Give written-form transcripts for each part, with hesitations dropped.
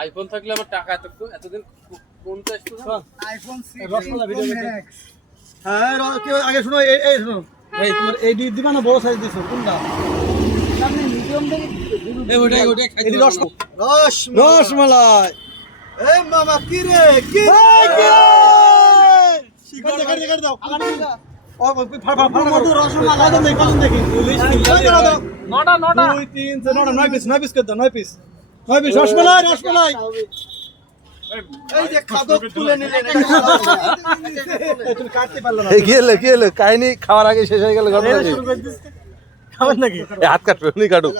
iPhone থাকলে আমার টাকা এতদিন কোনটা আসতো না আইফোন 6 হ্যাঁ আগে শুনো এই শুনো ভাই তোমার এই দিবা না বড় সাইজ দিছো কোনটা আপনি মিডিয়াম থেকে এই ওটা খাইতে রসমালাই এই মামা কি রে কি কাট দাও ও মধু রসমালাই কত দেখি নটা 2 3 4 9 পিস কত 9 পিস রসমালাই এই যে খাদক তুলে নিলেন তুমি কাটতে পারলে না কি হলো কাহিনী খাওয়ার আগে শেষ হয়ে গেল ঘটনা খাবেন নাকি হাত কাটবে উনি কাটুক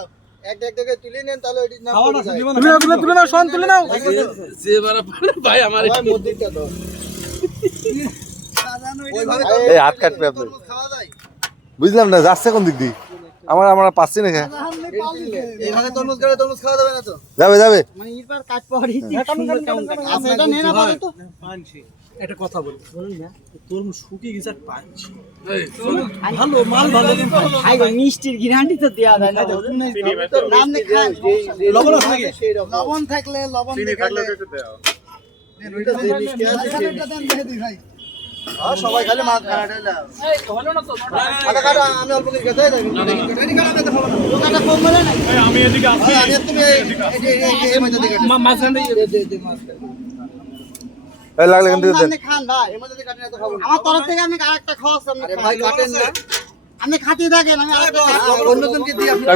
এক তুলে নেন তাহলে এটি নাম তুলে নাও শোন তুলে নাও যে বারা ভাই আমার মধ্যেটা দাও এই হাত কাটবে আপনার বুঝলাম না যাচ্ছে কোন দিক দিয়ে আমরা পাচ্ছি না এইভাবে তরমুজ খাওয়া যাবে না তো যাবে মানে এরপর কাট পড়ি আচ্ছা এটা নেন আবার তো পাঁচি একটা কথা বলি বলুন না তরমুজ শুকিয়ে গেছে আর পাঁচি ভালো মাল ভালো খাই গো মিষ্টির গ্যারান্টি তো দেয়া যায় না নাম নে খান লবণ আছে নাকি লবণ থাকলে লবণ চিনি থাকলে তো দাও এটা দিয়ে মিষ্টি আছে এটা দেন দিয়ে দিই ভাই সবাই খালি মাছ খাড়াটা নাও এই হলো না তো আটা কাটা আমি অল্প কিছু খেতে দেব রেডি করা দিতে হবে না লোকাটা কম বলে না আমি এদিকে আসি আমি তুমি এই মধ্যে দিকে মাছ গান্ডে দে মাছ এই লাগলে কিন্তু দেন আপনি খান ভাই এর মধ্যে কাটেন না তো খাবো আমার তরফ থেকে আপনি আরেকটা খাওয়া আপনি আরে ভাই কাটেন না আপনি খাতি থাকেন আমি আরেকটা অন্যজনকে দিই আপনি